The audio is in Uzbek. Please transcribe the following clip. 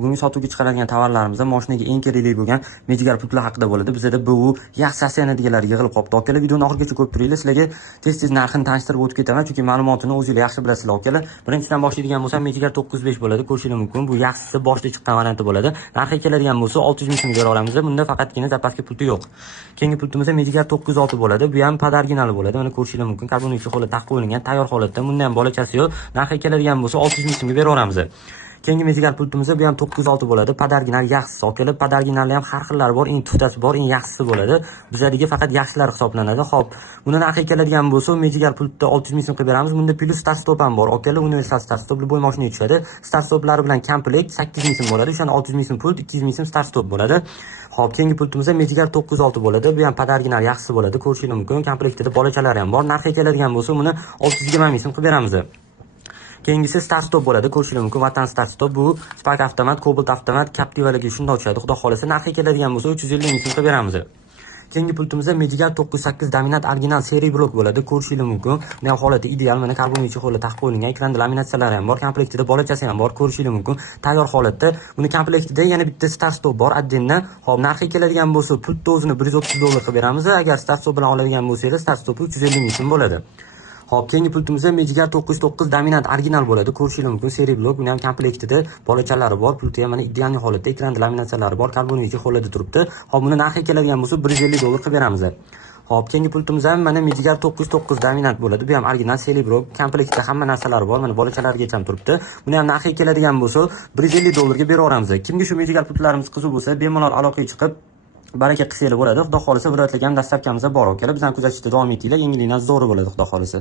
bugungi sotuvga chiqaradigan tovarlarimizda mashinaga eng kerakli bo'lgan Medigar pultlar haqida bo'ladi. Bizda bu yaxshi aksiyanadiganlar yig'ilib qolibdi. Okalar videoni oxirigacha ko'rib turinglar. Sizlarga tez-tez narxini tanishtirib o'tib ketaman, chunki ma'lumotini o'zingizlar yaxshi bilasizlar. Okalar, birinchidan boshlaydigan bo'lsam Medigar 905 bo'ladi. Ko'rishingiz mumkin. Bu yaxshisi boshda chiqqan varianti bo'ladi. Narxi keladigan bo'lsa 600 ming so'mga bera olamiz. Bunda faqatgina zapravka pulti yo'q. Keyingi pultimiz Medigar 906 bo'ladi. Bu ham podarginal bo'ladi. Mana ko'rishingiz mumkin. Karbon ichi holatda taqib qo'yilgan, tayyor holatda. Bunda ham bolachasi yo'q. Narxi keladigan bo'lsa 600 ming so'mga bera olamiz. Keyingi Medigar pultimizda bu ham 906 bo'ladi. Podarginal yaxshisi. Okalar, podarginallar ham har xillari bor, eng tuftasi bor, eng yaxshisi bo'ladi. Bizlarga faqat yaxshilar hisoblanadi. Xo'p, buni narxi keladigan bo'lsa, Medigar pultda 600 ming so'm qilib beramiz. Bunda plus start stop ham bor. Okalar, universal start stop bo'y mashinaga tushadi. Start stoplari bilan komplekt 8 ming so'm bo'ladi. O'shani 600 ming so'm pult, 200 ming so'm start stop bo'ladi. Xo'p, keyingi pultimizda Medigar 906 bo'ladi. Bu ham podarginal yaxshisi bo'ladi. Ko'rishingiz mumkin. Komplektida bolachalari ham bor. Narxi keladigan bo'lsa, buni 620 ming so'm qilib beramiz. Keyingisi start stop bo'ladi. Ko'rishingiz mumkin. Vatan start stop bu Spark avtomat, Cobalt avtomat, Captiva'larga shunday tushadi. Xudo xolasa narxi keladigan bo'lsa 350 ming so'm qilib beramiz. Keyingi pultimizda Medigar 908 dominant original seriya blok bo'ladi. Ko'rishingiz mumkin. Buni holati ideal. Mana karbon ichi holatda taqib qo'yilgan. Ekranda laminatsiyalari ham bor. Komplektida bolachasi ham bor. Ko'rishingiz mumkin. Tayyor holatda. Buni komplektida yana bitta start stop bor. Addendan. Xo'p, narxi keladigan bo'lsa, pultni o'zini 130 dollar qilib beramiz. Agar start stop bilan oladigan bo'lsangiz, start stopi 350 ming so'm bo'ladi. Xo'p, keyingi pultimizda Medigar 909 dominant original bo'ladi. Ko'rishingiz mumkin. Seriya blok. Buni ham komplektida bolachalari bor. Pulti ham mana ideal holatda, ekranda laminatsiyalari bor. Karbon ichi holatda turibdi. Xo'p, buni narxi keladigan bo'lsa 150 dollar qilib beramiz. Xo'p, keyingi pultimiz ham mana Medigar 909 dominant bo'ladi. Bu ham original seriya blok. Komplektda hamma narsalari bor. Mana bolachalarigacha ham turibdi. Buni ham narxi keladigan bo'lsa 150 dollarga bera olamiz. Kimga shu Medigar pultlarimiz qiziq bo'lsa, bemalol aloqaga chiqib baraka qilsanglar bo'ladi. Xudo xolasa viloyatlarga ham dastavkamiz bor. Okalar, bizdan kuzatishda davom etinglar. Yangiliklar zo'r bo'ladi, xudo xolasa.